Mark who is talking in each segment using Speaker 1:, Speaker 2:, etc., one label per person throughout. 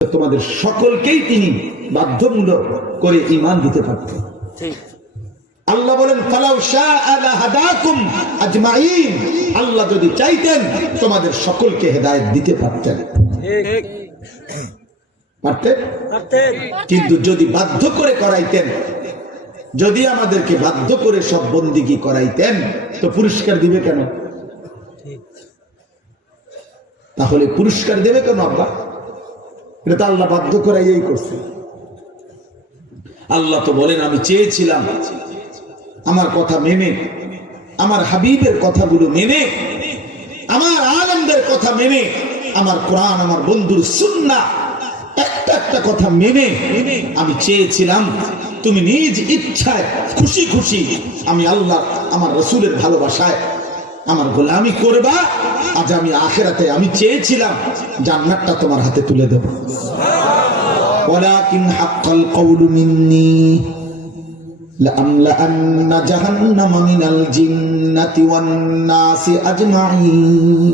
Speaker 1: তোমাদের সকলকেই তিনি বাধ্যমূলক করে ইমান দিতে পারতেন।
Speaker 2: ঠিক।
Speaker 1: আল্লাহ বলেন আল্লাহ যদি চাইতেন তোমাদের সকলকে হেদায়েত দিতে পারতেন। কিন্তু যদি বাধ্য করে করাইতেন যদি আমাদেরকে বাধ্য করে সব বন্দিগি করাইতেন তো পুরস্কার দিবে কেন? তাহলে পুরস্কার দেবে কেন আব্বা এটা তো আল্লাহ বাধ্য করাইয়াই করছে। আল্লাহ তো বলেন, আমি চেয়েছিলাম আমার কথা মেনে, আমার হাবিবের কথাগুলো মেনে, আমার আনন্দের কথা মেনে, আমার কোরআন, আমার বন্ধুর সুন্না একটা একটা কথা মেনে, আমি চেয়েছিলাম, তুমি নিজ ইচ্ছায় খুশি খুশি আমি আল্লাহ, আমার রসুলের ভালোবাসায় আমার গোলামি করবা আজ আমি আখেরাতে আমি চেয়েছিলাম জান্নাতটা তোমার হাতে তুলে দেব ولكن حق القول مني لأملأن جهنم من الجنة والناس أجمعين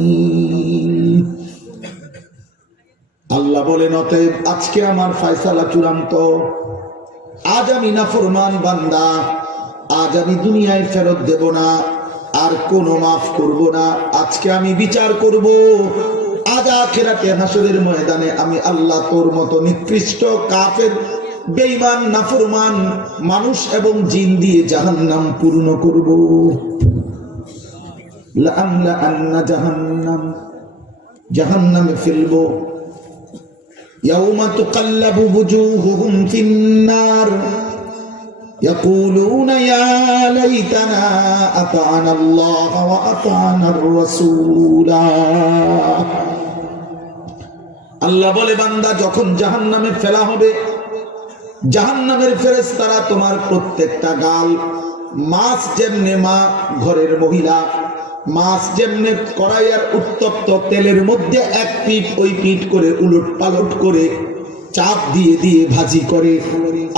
Speaker 1: আল্লাহ বলেন অতএব আজকে আমার ফয়সালা চূড়ান্ত আজ আমি নাফরমান বান্দা আজ আমি দুনিয়ায় ফেরত দেব না আর কোনো মাফ করব না আজকে আমি বিচার করব আজ আখেরাতে হাসরের ময়দানে আমি আল্লাহ তোর মতো নিকৃষ্ট কাফের বেঈমান নাফরমান মানুষ এবং জিন দিয়ে জাহান্নাম পূর্ণ করব লাআমলা আন্না জাহান্নাম জাহান্নামে ফেলবো يوم تقلب وجوههم في النار يقولون يا ليتنا أطعنا الله وأطعنا الرسول আল্লাহ বলে বান্দা যখন জাহান্নামে ফেলা হবে জাহান্নামের ফেরেশতারা তোমার প্রত্যেকটা গাল মাছ যেমনে মা ঘরের মহিলা মাছ যেমনে কড়াইয়ার উত্তপ্ত তেলের মধ্যে এক পিঠ ওই পিঠ করে উলট পালট করে চাপ দিয়ে দিয়ে ভাজি করে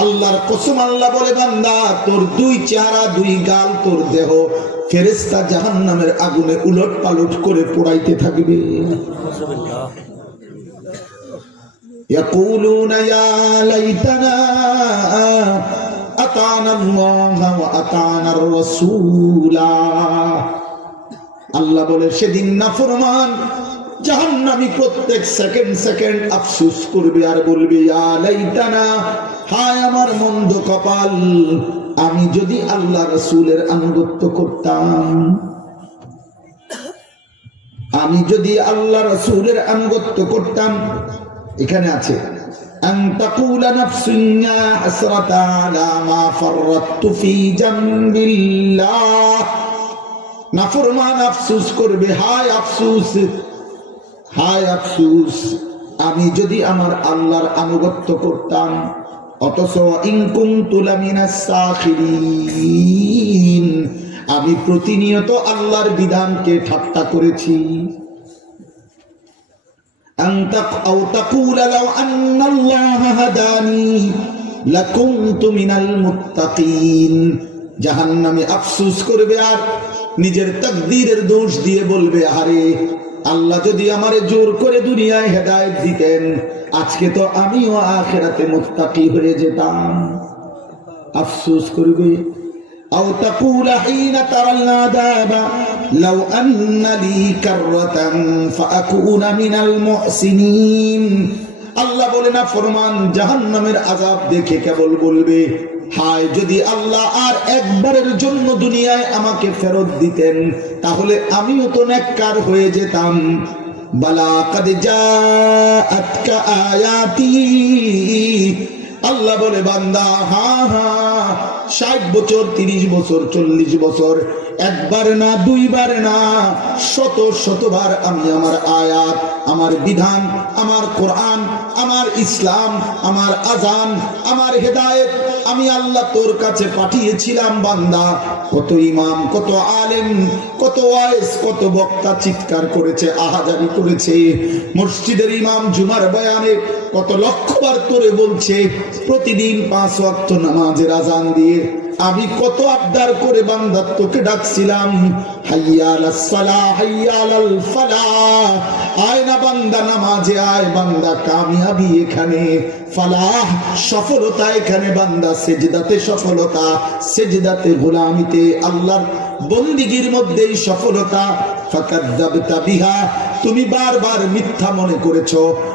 Speaker 1: আল্লাহর কসম আল্লাহ বলে বান্দা তোর দুই চেহারা দুই গাল তোর দেহ ফেরেস্তা জাহান নামের আগুনে উলট পালট করে পোড়াইতে থাকবে
Speaker 2: আলহামদুলিল্লাহ
Speaker 1: يقولون يا ليتنا أطعنا الله وأطعنا الرسول আল্লাহ বলে সেদিন না ফরমান জাহান্নামী প্রত্যেক সেকেন্ড সেকেন্ড আফসুস করবে আর বলবে ইয়া লাইতানা হায় আমার মন্দ কপাল আমি যদি আল্লাহ রসুলের আনুগত্য করতাম আমি যদি আল্লাহ রসুলের আনুগত্য করতাম এখানে আছে أن تقول نفس يا حسرة على ما فرطت في جنب الله নাফরমান আফসুস করবে হায় আফসুস হায় আফসুস, আমি যদি আমার আল্লাহর আনুগত্য করতাম, অথচ ইনকুম তুলামিনা আমি প্রতিনিয়ত আল্লাহর বিধানকে ঠাট্টা করেছি। জাহান্নামে করবে আর নিজের তাকদীরের দোষ দিয়ে বলবে আরে আল্লাহ যদি আমারে জোর করে দুনিয়ায় হেদায়েত দিতেন আজকে তো আমিও আখেরাতে মুত্তাকি হয়ে যেতাম আফসোস করবে أو تقول حين ترى العذاب لو أن لي كرة فأكون من المحسنين আল্লাহ বলে না ফরমান জাহান্নামের আজাব দেখে কেবল বলবে হায়, যদি আল্লাহ আর একবারের জন্য দুনিয়ায় আমাকে ফেরত দিতেন, তাহলে আমিও তো নেককার হয়ে যেতাম। বালা কাদ জাআতকা আয়াতি। আল্লাহ বলে, বান্দা, হা হা, ষাট বছর, তিরিশ বছর, চল্লিশ বছর, একবার না, দুইবার না, শত, শতবার আমি আমার আয়াত, আমার বিধান, আমার কোরআন আমার ইসলাম, আমার আজান আমার হেদায়েত আমি আল্লাহ তোর কাছে পাঠিয়েছিলাম, বান্দা। কত ইমাম, কত আলেম, কত ওয়াইস, কত বক্তা চিৎকার করেছে, আহাজারি করেছে। মসজিদের ইমাম জুমার বয়ানে কত লক্ষবার তোরে বলছে, প্রতিদিন পাঁচ ওয়াক্ত নামাজের আজান দিয়ে। আমি কত আবদার করে বান্দার তোকে ডাকছিলাম আয় না বান্দা, নামাজে আয় এখানে। সফলতা এখানে সেজদাতে সফলতা আল্লাহর বন্দিগির মধ্যেই সফলতা। ফাকাদ্দাবতা বিহা তুমি বারবার মিথ্যা মনে করেছ।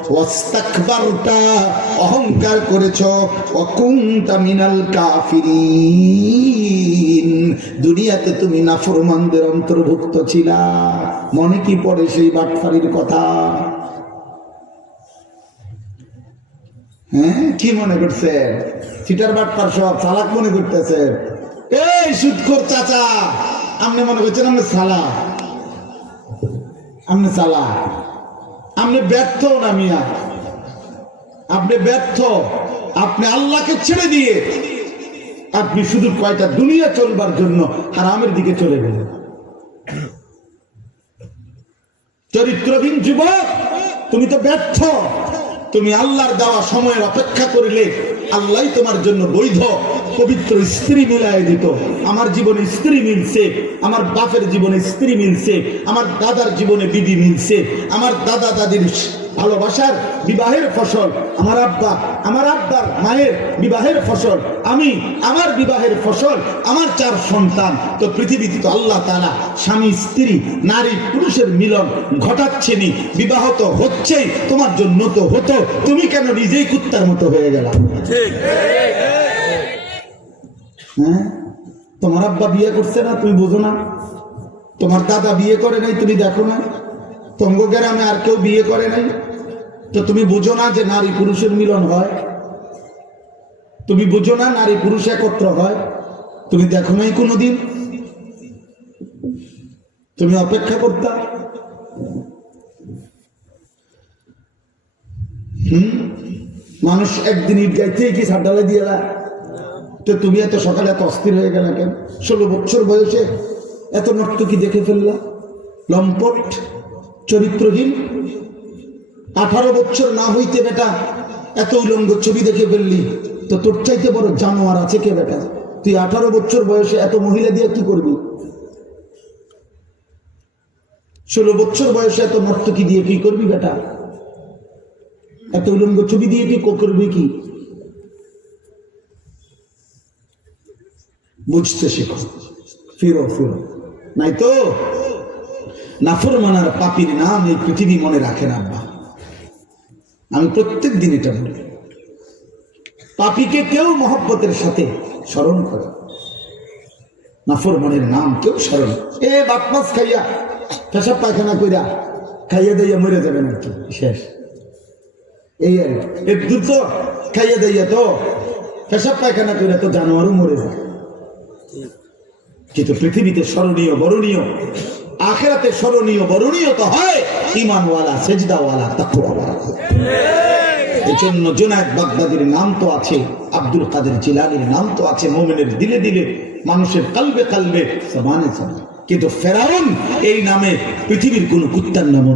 Speaker 1: ওয়াস্তাকবারতা অহংকার করেছ। ওয়াকুনতা মিনাল কাফিরিন। দুনিয়াতে তুমি নাফরমানদের অন্তর্ভুক্ত ছিলা। মনে কি পড়ে সেই বাটফারির কথা? হ্যাঁ কি মনে করছে? সিটার বাটপার সব চালাক মনে করতেছে। এই, সুৎখোর চাচা, আপনি মনে করছেন সালা? আপনি চালা। আপনি ব্যর্থ না মিয়া? আপনি ব্যর্থ। আপনি আল্লাহকে ছেড়ে দিয়ে আপনি শুধু কয়টা দুনিয়া চলবার জন্য হারামের দিকে চলে গেলেন। চরিত্রহীন যুবক, তুমি তো ব্যর্থ। তুমি আল্লাহর দেওয়া সময়ের অপেক্ষা করিলে আল্লাহ তোমার জন্য বৈধ, পবিত্র স্ত্রী মিলায় দিত। আমার জীবনে স্ত্রী মিলছে, আমার বাপের জীবনে স্ত্রী মিলছে, আমার দাদার জীবনে বিবি মিলছে, আমার দাদা দাদির ভালোবাসার বিবাহের ফসল আমার আব্বা আমার আব্বার মায়ের বিবাহের ফসল আমি আমার বিবাহের ফসল আমার চার সন্তান। তো পৃথিবীতে তো আল্লাহ তালা স্বামী স্ত্রী নারী পুরুষের মিলন ঘটাচ্ছেনি বিবাহ তো হচ্ছেই তোমার জন্য তো হতো। তুমি কেন নিজেই কুত্তার মতো হয়ে গেলাম হ্যাঁ? তোমার আব্বা বিয়ে করছে না তুমি বোঝো না। তোমার দাদা বিয়ে করে নাই তুমি দেখো না তঙ্গ গ্রামে আর কেউ বিয়ে করে নাই? তো তুমি বুঝো না যে নারী পুরুষের মিলন হয়? তুমি বুঝো না নারী পুরুষ একত্র হয়? তুমি দেখো নাই কোনোদিন? তুমি অপেক্ষা করতা? হুম? মানুষ একদিন ইট গাইতে কি সাড্ডালে দেয় তো তুমি এত সকালে এত অস্থির হয়ে গেলে কেন? ষোলো বছর বয়সে এত নর্তকী দেখে ফেললা? লম্পট? চরিত্রহীন। আঠারো বছর না হইতে বেটা, এত উলঙ্গ ছবি দেখে ফেললি। তো তোর চাইতে বড় জানোয়ার আছে কে বেটা? তুই আঠারো বছর বয়সে এত মহিলা দিয়ে কি করবি? ষোলো বছর বয়সে এত নর্তকী দিয়ে কি করবি বেটা? এত উলঙ্গ ছবি দিয়ে কি করবি কি? বুঝতে শেখো। ফিরো ফিরো। নাই তো? নাফরমানার পাপির নাম এই পৃথিবী মনে রাখে না, আব্বা। আমি প্রত্যেক দিন এটা বলি। পাপিকে কেউ মহব্বতের সাথে স্মরণ করে। নাফরমানের নাম কেউ স্মরণ এ বাপ মাছ খাইয়া, পেশাব পায়খানা কইরা খাইয়া দাইয়া মরে যাবেন আর কি। শেষ। এই আর। এর দ্রুত খাইয়া দাইয়া তো পেশাব পায়খানা কইরা তো জানোয়ারও মরে যায়। কিন্তু পৃথিবীতে স্মরণীয়, বরণীয় আখেরাতে স্মরণীয়, বরণীয় তো হয়। ইমানওয়ালা সেজদাওয়ালা তাকুয়াওয়ালা এই বাগদাদির নাম তো আছে, আব্দুল কাদের জিলানির নাম তো আছে, মোমেনের দিলে দিলে মানুষের কালবে কালবে সমানে সমান কিন্তু ফেরাউন এই নামে পৃথিবীর কোন কুত্তার নাম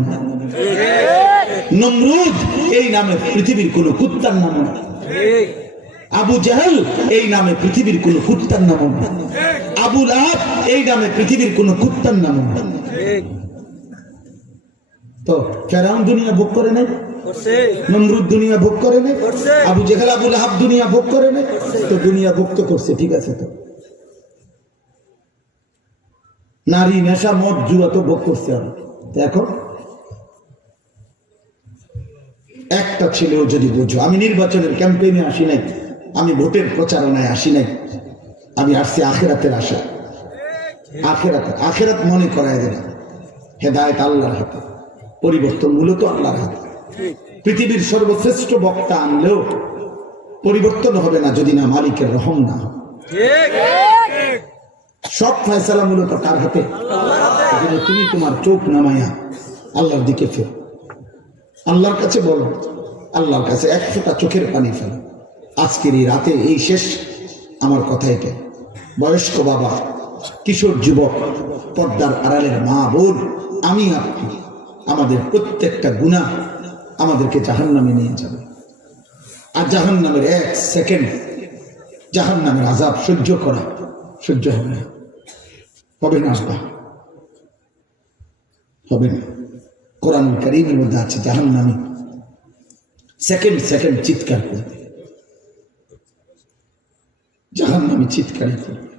Speaker 1: নমরুদ এই নামে পৃথিবীর কোন কুত্তার নাম আবু জাহেল এই নামে পৃথিবীর কোন কুত্তার নাম আবু লাহাব এই নামে পৃথিবীর কোন কুত্তার নাম না। তো ফেরাউন দুনিয়া ভোগ করে নাই? নমরুদ দুনিয়া ভোগ করে আবু জেহেল আবু লাহাব দুনিয়া ভোগ করে তো দুনিয়া ভোগ তো করছে ঠিক আছে তো। নারী নেশা মদ জুয়া তো ভোগ করছে আর। দেখো একটা ছেলেও যদি বুঝো আমি নির্বাচনের ক্যাম্পেইনে আসি নাই আমি ভোটের প্রচারণায় আসি নাই আমি আসছি আখেরাতের আশা আখেরাত আখেরাত মনে করায় দেবে। হেদায়ত আল্লাহর হাতে পরিবর্তন মূলত আল্লাহর হাতে। পৃথিবীর সর্বশ্রেষ্ঠ বক্তা আনলেও পরিবর্তন হবে না যদি না মালিকের রহম না সব ফয়সালা মূলত কার হাতে? তুমি তোমার চোখ নামাইয়া আল্লাহর দিকে ফের। আল্লাহর কাছে বলো আল্লাহর কাছে এক ফোঁটা চোখের পানি ফেলো। আজকের এই রাতে এই শেষ আমার কথা এটা বয়স্ক বাবা কিশোর যুবক পর্দার আড়ালের মা বোন, আমি আপনি আমাদের প্রত্যেকটা গুণা আমাদেরকে জাহান নামে নিয়ে যাবে। আর জাহান নামের এক সেকেন্ড জাহান নামের আজাব সহ্য করা, সহ্য হবে না। হবে না আব্বা হবে না। কোরআন করিমের মধ্যে আছে জাহান নামে সেকেন্ড সেকেন্ড চিৎকার করবে। জাহান নামে চিৎকারই করবে।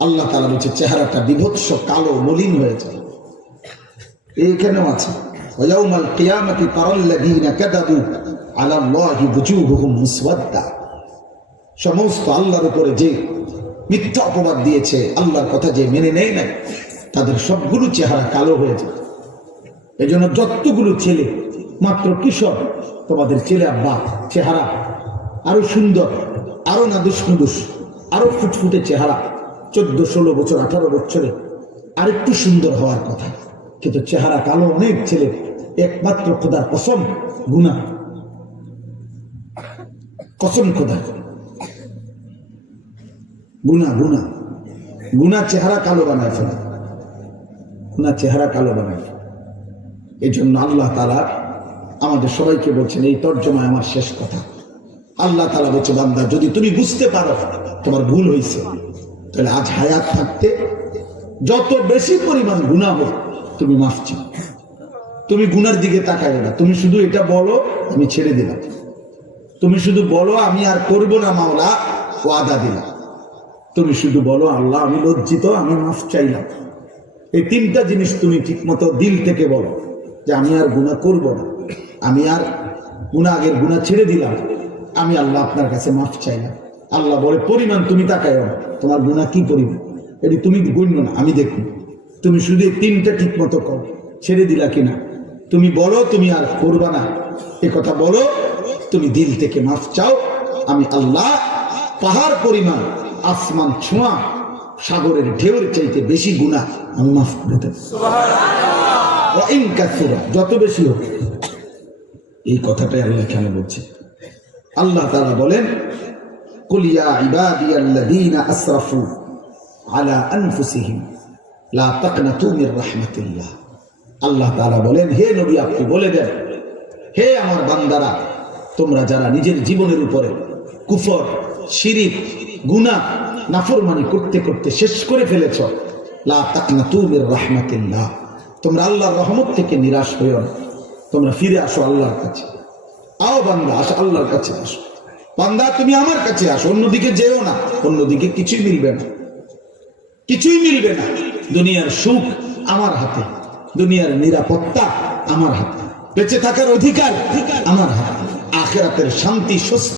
Speaker 1: আল্লাহ বলছে, চেহারাটা বিভৎস, কালো, মলিন হয়ে যায়। আছে সমস্ত আল্লাহর উপরে যে মিথ্যা অপবাদ দিয়েছে, আল্লাহর কথা যে মেনে নেয় নাই, তাদের সবগুলো চেহারা কালো হয়ে যায়। জন্য যতগুলো ছেলে, মাত্র কিশোর, তোমাদের ছেলে আব্বা, চেহারা আরও সুন্দর আরও নাদুস নুদুস, আরও ফুটফুটে চেহারা চোদ্দ ষোলো বছর, আঠারো বছরে আরেকটু সুন্দর হওয়ার কথা। কিন্তু চেহারা কালো অনেক ছেলে, একমাত্র খোদার কসম, গুণা। কসম খোদা। গুণা গুণা। গুণা চেহারা কালো বানায় ফেলে। গুণা চেহারা কালো বানায় এই জন্য আল্লাহ তালা আমাদের সবাইকে বলছেন, এই তর্জমায় আমার শেষ কথা। আল্লাহ তালা বলছে, বান্দা, যদি তুমি বুঝতে পারো তোমার ভুল হয়েছে, তাহলে আজ হায়াত থাকতে যত বেশি পরিমাণ গুণা হোক, তুমি মাফ চাও। তুমি গুনার দিকে তাকাবে না। তুমি শুধু এটা বলো, আমি ছেড়ে দিলাম। তুমি শুধু বলো, আমি আর করব না মাওলা, ওয়াদা দিলাম। তুমি শুধু বলো, আল্লাহ, আমি লজ্জিত, আমি মাফ চাইলাম। এই তিনটা জিনিস তুমি ঠিকমতো দিল থেকে বলো যে, আমি আর গুণা করব না। আমি আর গুণা আগের গুণা ছেড়ে দিলাম। আমি আল্লাহ আপনার কাছে মাফ চাইলাম আল্লাহ বলে, পরিমাণ তুমি তাকায় তোমার গুণা কি পরিমাণ? এটি তুমি গুণব না, আমি দেখব। তুমি শুধু তিনটা ঠিক মতো করো ছেড়ে দিলা কিনা তুমি বলো, তুমি আর করবা না। এ কথা বলো, তুমি দিল থেকে মাফ চাও। আমি আল্লাহ পাহাড় পরিমাণ, আসমান ছোঁয়া, সাগরের ঢেউর চাইতে বেশি গুণা আমি মাফ করে দেব। যত বেশি হোক। এই কথাটাই আল্লাহ এখানে বলছে? আল্লাহ তারা বলেন কুলিয়া ইবাদিয়াল্লাযীনা আসরাফু আলা আনফুসিহিম, লা তাকনাতু মির রাহমাতিল্লাহ। আল্লাহ তাআলা বলেন, হে নবী, আপনি বলে দেন, হে আমার বান্দারা, তোমরা যারা নিজের জীবনের উপরে কুফর, শিরিক, গুনাহ, নাফরমানি করতে করতে শেষ করে ফেলেছ, লা তাকনাতু মির রাহমাতিল্লাহ, তোমরা আল্লাহর রহমত থেকে নিরাশ হইও না, তোমরা ফিরে আসো আল্লাহর কাছে। আও বান্দা, আসো, আল্লাহর কাছে আসো। বান্দা, তুমি আমার কাছে আসো, অন্যদিকে যেও না, অন্যদিকে কিছুই মিলবে না। কিছুই মিলবে না। দুনিয়ার সুখ আমার হাতে, দুনিয়ার নিরাপত্তা আমার হাতে। বেঁচে থাকার অধিকার আমার হাতে। আখেরাতের শান্তি, স্বস্তি